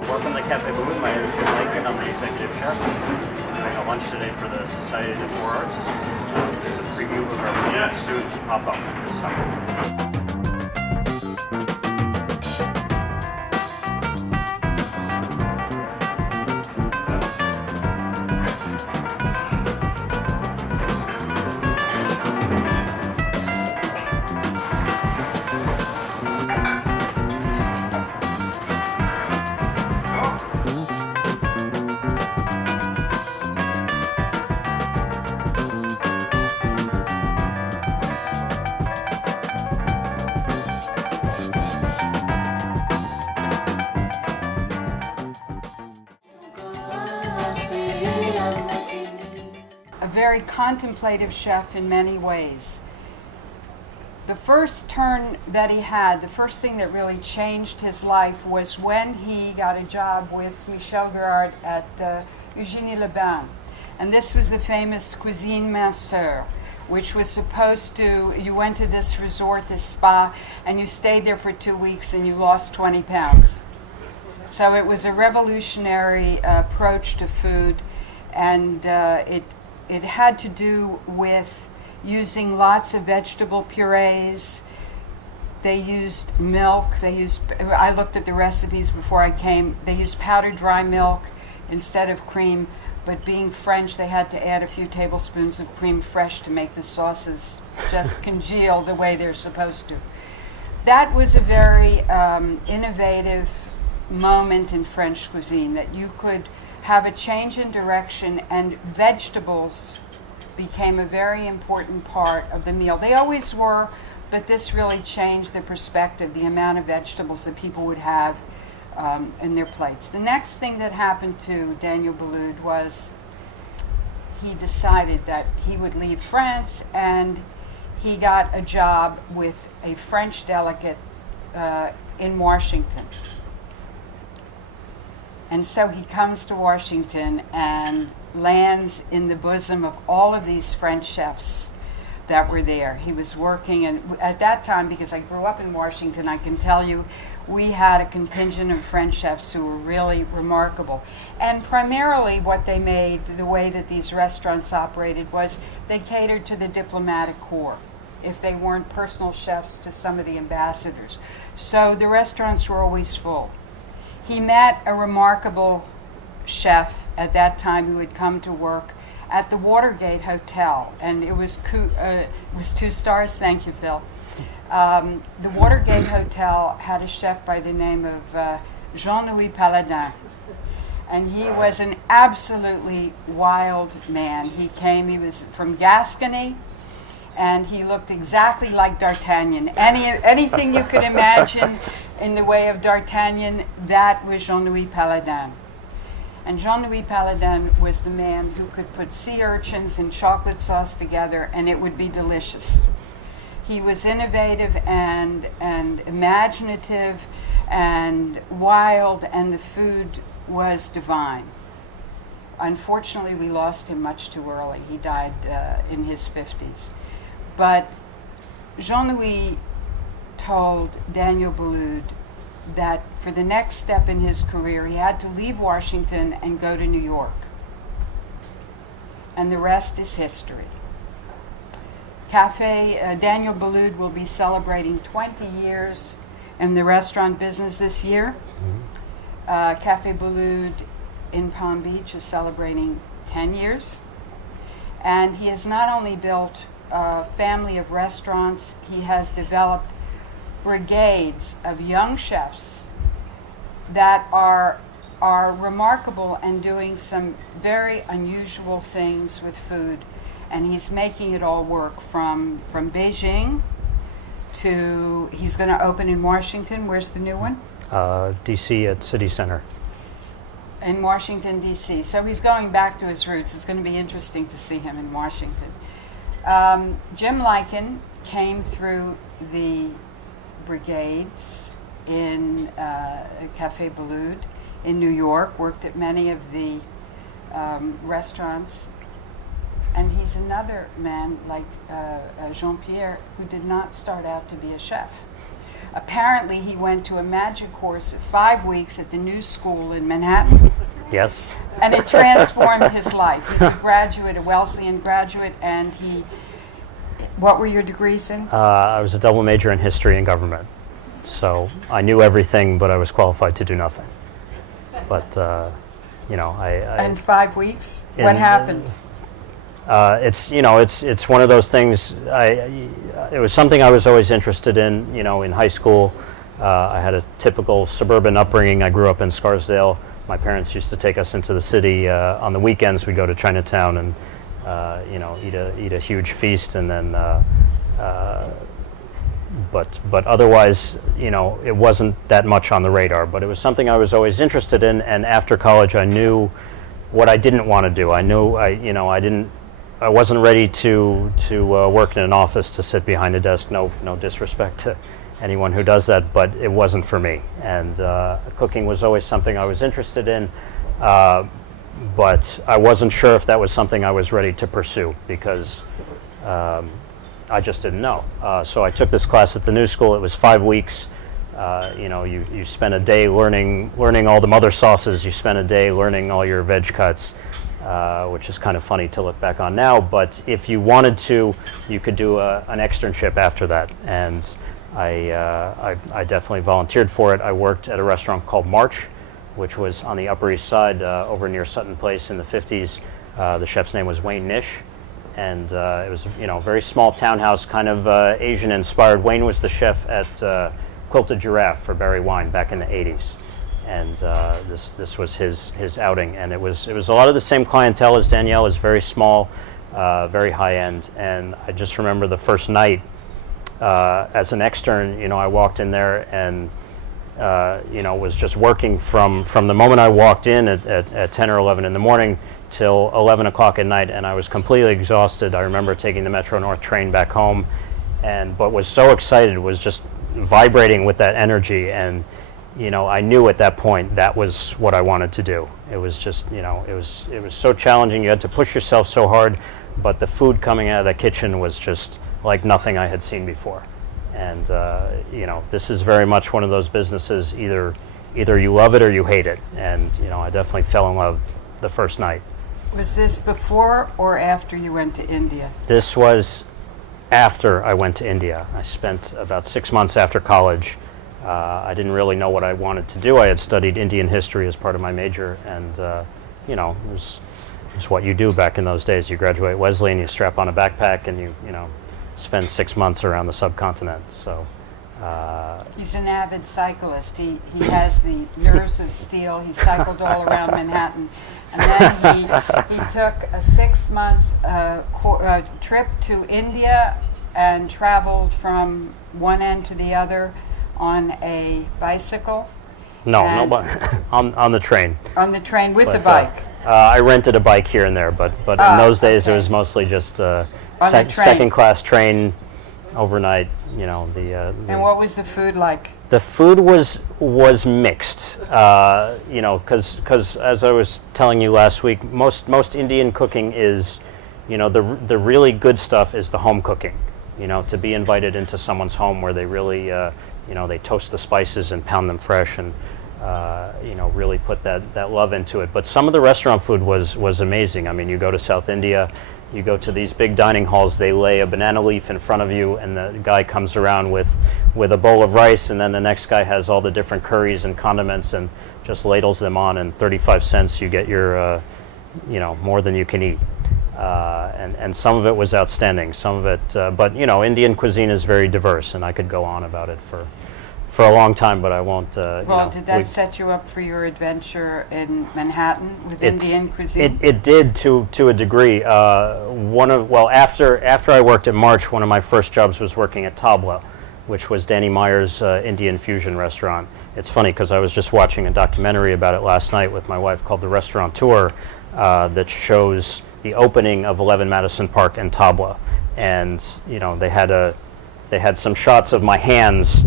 Welcome to Cafe Boulud. My name is Leiken. I'm the executive chef. I'm doing a lunch today for the Society of the Four Arts. There's a preview of our new soon to pop up this summer. A very contemplative chef in many ways. The first turn that he had, the first thing that really changed his life was when he got a job with Michel Gerard at Eugénie-les-Bains. And this was the famous Cuisine Minceur, which was supposed to, you went to this resort, this spa, and you stayed there for 2 weeks and you lost 20 pounds. So it was a revolutionary approach to food, and it had to do with using lots of vegetable purees. They used milk. I looked at the recipes before I came. They used powdered dry milk instead of cream, but being French, they had to add a few tablespoons of cream fresh to make the sauces just congeal the way they're supposed to. That was a very innovative moment in French cuisine, that you could have a change in direction, and vegetables became a very important part of the meal. They always were, but this really changed the perspective, the amount of vegetables that people would have in their plates. The next thing that happened to Daniel Boulud was he decided that he would leave France, and he got a job with a French delegate in Washington. And so he comes to Washington and lands in the bosom of all of these French chefs that were there. He was working, and at that time, because I grew up in Washington, I can tell you, we had a contingent of French chefs who were really remarkable. And primarily what they made, the way that these restaurants operated, was they catered to the diplomatic corps, if they weren't personal chefs to some of the ambassadors. So the restaurants were always full. He met a remarkable chef at that time who had come to work at the Watergate Hotel, and it was 2 stars. Thank you, Phil. The Watergate Hotel had a chef by the name of Jean-Louis Paladin, and he was an absolutely wild man. He was from Gascony, and he looked exactly like D'Artagnan. Anything you could imagine in the way of D'Artagnan, that was Jean-Louis Paladin. And Jean-Louis Paladin was the man who could put sea urchins and chocolate sauce together, and it would be delicious. He was innovative and imaginative and wild, and the food was divine. Unfortunately, we lost him much too early. He died in his 50s. But Jean-Louis told Daniel Boulud that for the next step in his career, he had to leave Washington and go to New York. And the rest is history. Daniel Boulud will be celebrating 20 years in the restaurant business this year. Cafe Boulud in Palm Beach is celebrating 10 years. And he has not only built a family of restaurants, he has developed brigades of young chefs that are remarkable and doing some very unusual things with food. And he's making it all work from Beijing to, he's going to open in Washington. Where's the new one? DC at City Center. In Washington, D.C. So he's going back to his roots. It's going to be interesting to see him in Washington. Jim Leiken came through the brigades in Cafe Boulud in New York, worked at many of the restaurants. And he's another man like Jean-Pierre who did not start out to be a chef. Apparently, he went to a magic course of 5 weeks at the New School in Manhattan, Yes. and it transformed his life. He's a graduate, a Wesleyan graduate, and what were your degrees in? I was a double major in history and government. So I knew everything, but I was qualified to do nothing. But, And 5 weeks? What happened? It's one of those things. It was something I was always interested in. In high school, I had a typical suburban upbringing. I grew up in Scarsdale. My parents used to take us into the city on the weekends. We'd go to Chinatown and eat a huge feast, and then. But otherwise, it wasn't that much on the radar. But it was something I was always interested in. And after college, I knew what I didn't want to do. I knew I wasn't ready to work in an office, to sit behind a desk. No disrespect to anyone who does that, but it wasn't for me. And cooking was always something I was interested in, but I wasn't sure if that was something I was ready to pursue, because I just didn't know. So I took this class at the New School. It was 5 weeks. You spend a day learning all the mother sauces. You spend a day learning all your veg cuts, which is kind of funny to look back on now. But if you wanted to, you could do an externship after that. And I definitely volunteered for it. I worked at a restaurant called March, which was on the Upper East Side, over near Sutton Place in the 50s. The chef's name was Wayne Nish. And it was a very small townhouse, kind of Asian-inspired. Wayne was the chef at Quilted Giraffe for Barry Wine back in the 80s. And this was his outing. And it was a lot of the same clientele as Danielle. It was very small, very high-end. And I just remember the first night as an extern, I walked in there and was just working from the moment I walked in at 10 or 11 in the morning till 11 o'clock at night, and I was completely exhausted. I remember taking the Metro North train back home, but was so excited, was just vibrating with that energy, and I knew at that point that was what I wanted to do. It was just, it was so challenging. You had to push yourself so hard, but the food coming out of the kitchen was just like nothing I had seen before. And this is very much one of those businesses, either you love it or you hate it. And I definitely fell in love the first night. Was this before or after you went to India? This was after I went to India. I spent about 6 months after college. I didn't really know what I wanted to do. I had studied Indian history as part of my major, and it was what you do back in those days. You graduate Wesleyan, you strap on a backpack, and you spend 6 months around the subcontinent. So he's an avid cyclist. He has the nerves of steel. He cycled all around Manhattan. And then he took a 6-month trip to India and traveled from one end to the other on a bicycle. No, on the train. On the train with the bike. I rented a bike here and there, but in those days it was mostly just second-class train overnight. And what was the food like? The food was mixed, because as I was telling you last week, most Indian cooking is, the really good stuff is the home cooking. To be invited into someone's home where they really, they toast the spices and pound them fresh, and really put that love into it. But some of the restaurant food was amazing. I mean, you go to South India. You go to these big dining halls, they lay a banana leaf in front of you, and the guy comes around with a bowl of rice, and then the next guy has all the different curries and condiments and just ladles them on, and 35 cents you get your, more than you can eat. And some of it was outstanding, some of it, but Indian cuisine is very diverse, and I could go on about it for a long time, but I won't. Did that set you up for your adventure in Manhattan with Indian cuisine? It did to a degree. After I worked at March, one of my first jobs was working at Tabla, which was Danny Meyer's Indian fusion restaurant. It's funny because I was just watching a documentary about it last night with my wife called The Restaurateur, that shows the opening of 11 Madison Park and Tabla, and they had some shots of my hands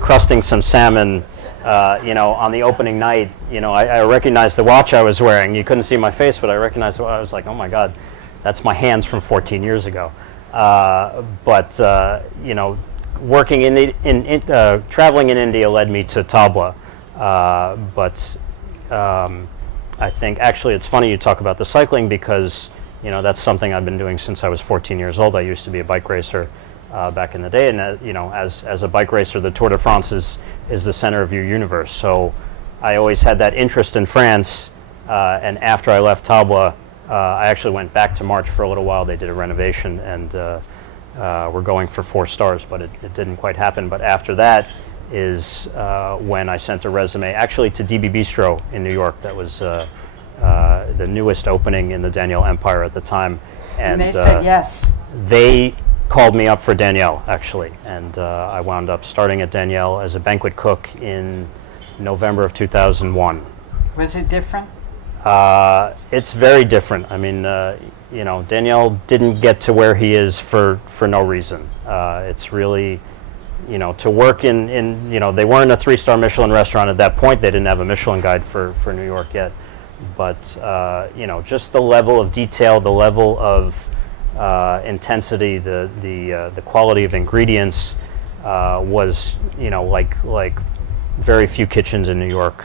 crusting some salmon, on the opening night. I recognized the watch I was wearing. You couldn't see my face, but I recognized it. I was like, oh my God, that's my hands from 14 years ago. working traveling in India led me to tabla, but I think actually it's funny you talk about the cycling because that's something I've been doing since I was 14 years old. I used to be a bike racer back in the day, and as a bike racer, the Tour de France is the center of your universe. So I always had that interest in France, and after I left tabla, I actually went back to March for a little while. They did a renovation, and we're going for 4 stars, but it didn't quite happen. But after that is when I sent a resume actually to DB Bistro in New York. That was the newest opening in the Danielle Empire at the time. And they said yes. They called me up for Danielle, actually, and I wound up starting at Danielle as a banquet cook in November of 2001. Was it different? It's very different. I mean, Danielle didn't get to where he is for no reason. It's really, to work in they weren't a 3-star Michelin restaurant at that point. They didn't have a Michelin guide for New York yet. But, just the level of detail, the level of intensity, the quality of ingredients was, like very few kitchens in New York,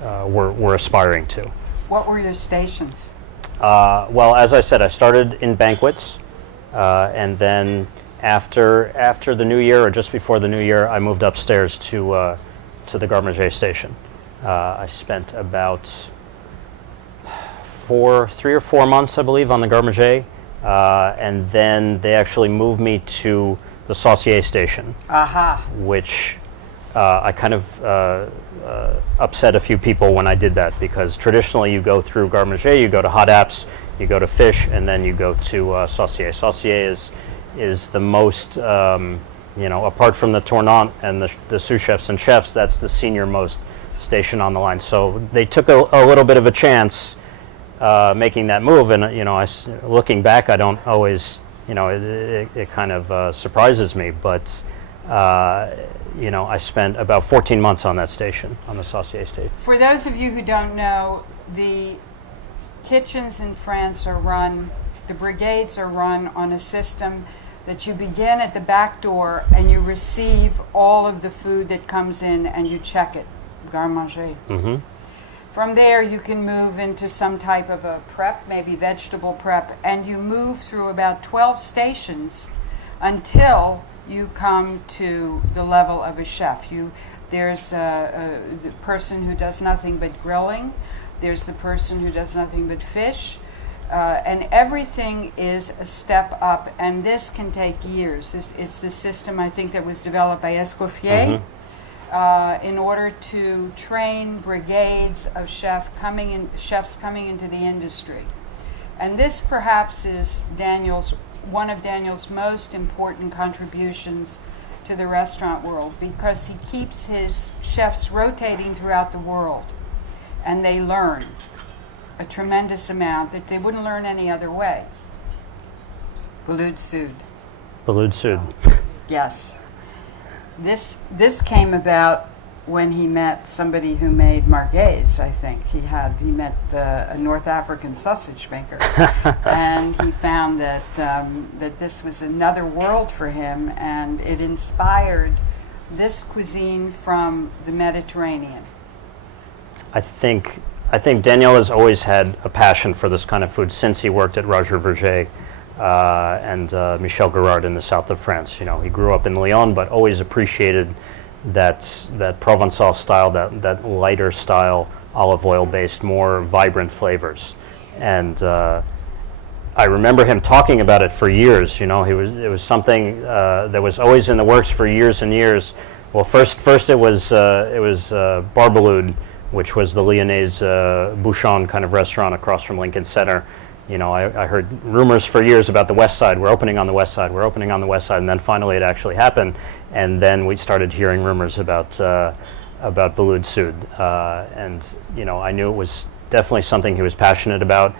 were aspiring to. What were your stations? Well, as I said, I started in banquets, and then after the New Year, or just before the New Year, I moved upstairs to the Garde Manger station. I spent about 3 or 4 months, I believe, on the Garde Manger, and then they actually moved me to the Saucier station, which I kind of upset a few people when I did that, because traditionally you go through Garde Manger, you go to hot apps, you go to fish, and then you go to Saucier. Saucier is the most, apart from the tournant and the sous chefs and chefs, that's the senior most station on the line. So they took a little bit of a chance making that move, and looking back, I don't always, it kind of surprises me, but I spent about 14 months on that station, on the Saucier station. For those of you who don't know, the kitchens in France the brigades are run on a system that you begin at the back door and you receive all of the food that comes in and you check it, garde manger. Mm-hmm. From there you can move into some type of a prep, maybe vegetable prep, and you move through about 12 stations until you come to the level of a chef. There's the person who does nothing but grilling, there's the person who does nothing but fish, and everything is a step up, and this can take years. It's the system, I think, that was developed by Escoffier in order to train brigades of chefs coming into the industry. And this perhaps is one of Daniel's most important contributions to the restaurant world, because he keeps his chefs rotating throughout the world, and they learn a tremendous amount that they wouldn't learn any other way. Boulud Sud. Boulud Sud. Yes. This came about when he met somebody who made marguez, I think. He met a North African sausage maker, and he found that this was another world for him, and it inspired this cuisine from the Mediterranean. I think Daniel has always had a passion for this kind of food since he worked at Roger Verger and Michel Gerard in the south of France. He grew up in Lyon, but always appreciated that Provençal style, that lighter style, olive oil based, more vibrant flavors. And I remember him talking about it for years. It was something that was always in the works for years and years. Well, first it was Bar Boulud, which was the Lyonnaise Bouchon kind of restaurant across from Lincoln Center. I heard rumors for years about the West Side. We're opening on the West Side. We're opening on the West Side, and then finally it actually happened. And then we started hearing rumors about Boulud Sud, and I knew it was definitely something he was passionate about.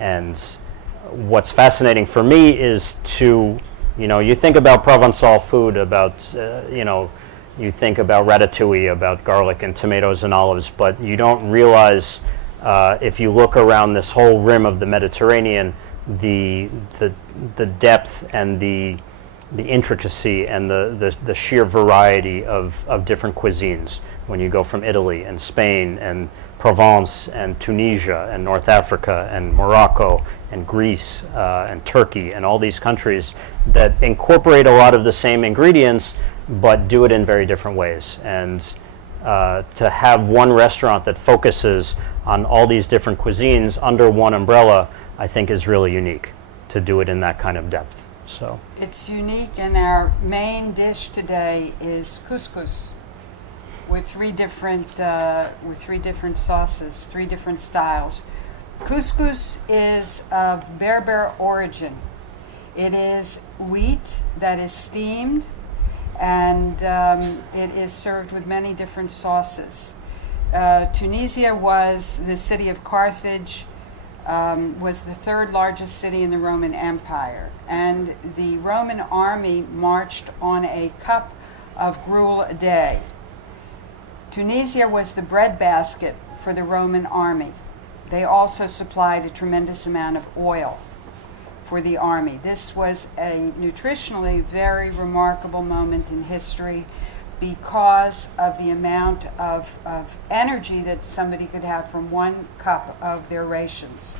And what's fascinating for me is you think about Provençal food, about you think about ratatouille, about garlic and tomatoes and olives, but you don't realize if you look around this whole rim of the Mediterranean, the depth and the the intricacy and the sheer variety of different cuisines. When you go from Italy and Spain and Provence and Tunisia and North Africa and Morocco and Greece and Turkey and all these countries that incorporate a lot of the same ingredients but do it in very different ways. And to have one restaurant that focuses on all these different cuisines under one umbrella, I think is really unique to do it in that kind of depth. So It's unique, and our main dish today is couscous with three different sauces, three different styles. Couscous is of Berber origin. It is wheat that is steamed, and it is served with many different sauces. Tunisia was the city of Carthage, was the third largest city in the Roman Empire, and the Roman army marched on a cup of gruel a day. Tunisia was the breadbasket for the Roman army. They also supplied a tremendous amount of oil for the army. This was a nutritionally very remarkable moment in history because of the amount of energy that somebody could have from one cup of their rations.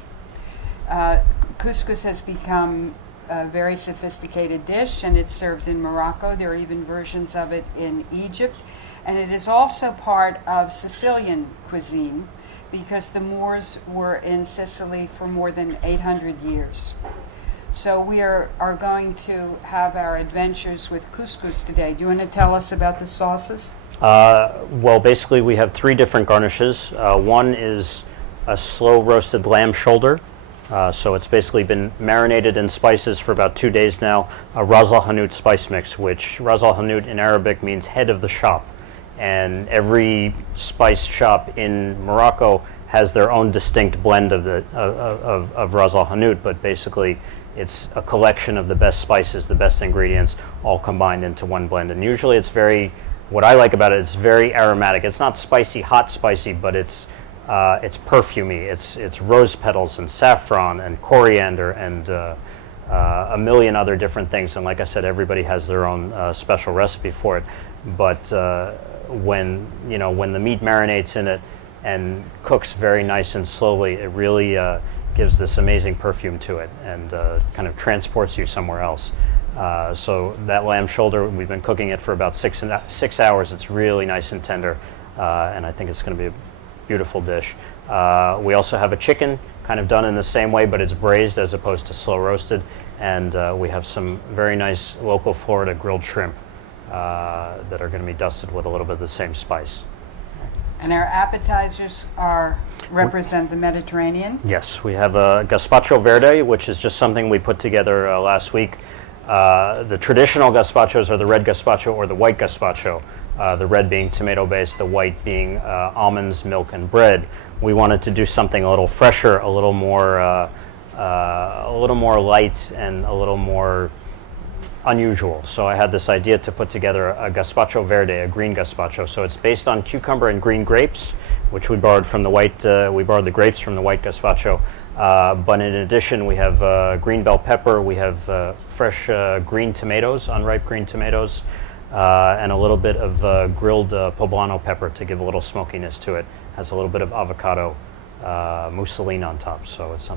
Couscous has become a very sophisticated dish, and it's served in Morocco. There are even versions of it in Egypt. And it is also part of Sicilian cuisine because the Moors were in Sicily for more than 800 years. So we are going to have our adventures with couscous today. Do you want to tell us about the sauces? Well, basically we have three different garnishes. One is a slow roasted lamb shoulder. So it's basically been marinated in spices for about 2 days now. A Ras Al Hanout spice mix, which Ras Al Hanout in Arabic means head of the shop. And every spice shop in Morocco has their own distinct blend of Ras Al Hanout, but basically it's a collection of the best spices, the best ingredients, all combined into one blend. And usually it's what I like about it, it's very aromatic. It's not spicy, hot spicy, but it's perfumey. It's rose petals and saffron and coriander and a million other different things. And like I said, everybody has their own special recipe for it. But when the meat marinates in it and cooks very nice and slowly, it really gives this amazing perfume to it and kind of transports you somewhere else. So that lamb shoulder, we've been cooking it for about 6 hours. It's really nice and tender, and I think it's going to be a beautiful dish. We also have a chicken, kind of done in the same way, but it's braised as opposed to slow roasted, and we have some very nice local Florida grilled shrimp that are going to be dusted with a little bit of the same spice. And our appetizers represent the Mediterranean. Yes, we have a gazpacho verde, which is just something we put together last week. The traditional gazpachos are the red gazpacho or the white gazpacho, the red being tomato-based, the white being almonds, milk, and bread. We wanted to do something a little fresher, a little more light, and a little more unusual. So I had this idea to put together a gazpacho verde, a green gazpacho. So it's based on cucumber and green grapes, which we borrowed from the white. We borrowed the grapes from the white gazpacho. But in addition, we have green bell pepper. We have fresh green tomatoes, unripe green tomatoes, and a little bit of grilled poblano pepper to give a little smokiness to it. Has a little bit of avocado mousseline on top. So it's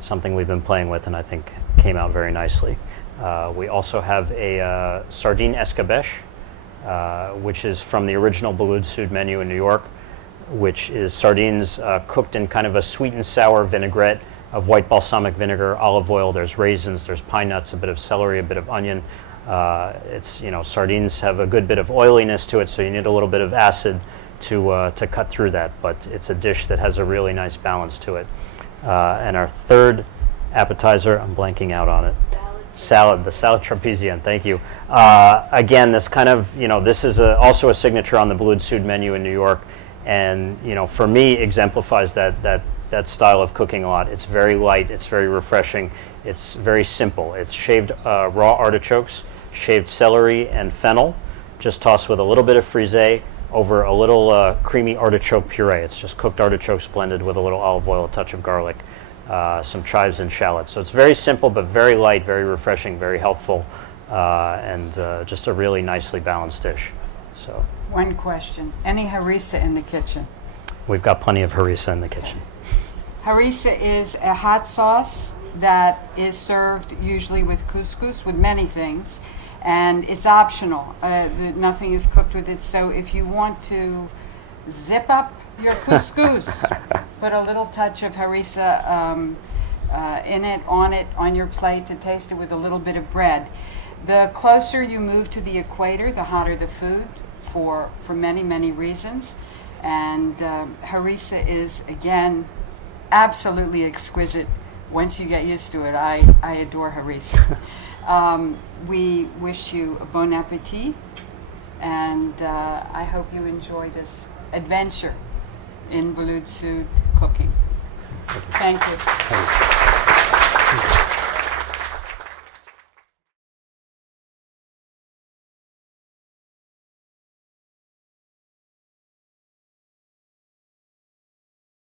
something we've been playing with, and I think came out very nicely. We also have a sardine escabeche, which is from the original Boulud Sud menu in New York, which is sardines cooked in kind of a sweet and sour vinaigrette of white balsamic vinegar, olive oil. There's raisins, there's pine nuts, a bit of celery, a bit of onion. Sardines have a good bit of oiliness to it, so you need a little bit of acid to cut through that. But it's a dish that has a really nice balance to it. And our third appetizer, I'm blanking out on it. The salad trapezien, thank you. Again, this kind of, this is also a signature on the Boulud Sud menu in New York, and, for me, exemplifies that style of cooking a lot. It's very light, it's very refreshing, it's very simple. It's shaved raw artichokes, shaved celery and fennel, just tossed with a little bit of frisée over a little creamy artichoke puree. It's just cooked artichokes blended with a little olive oil, a touch of garlic. Some chives and shallots. So it's very simple, but very light, very refreshing, very helpful. and just a really nicely balanced dish. So One question. Any harissa in the kitchen? we've got plenty of harissa in the kitchen. Harissa is a hot sauce that is served usually with couscous, with many things, and it's optional. Nothing is cooked with it, so if you want to zip up your couscous, put a little touch of harissa in it, on your plate to taste it with a little bit of bread. The closer you move to the equator, the hotter the food for many, many reasons. And harissa is, again, absolutely exquisite once you get used to it. I adore harissa. We wish you a bon appetit, and I hope you enjoy this adventure in Boulud Sud cooking. Thank you. Thank you.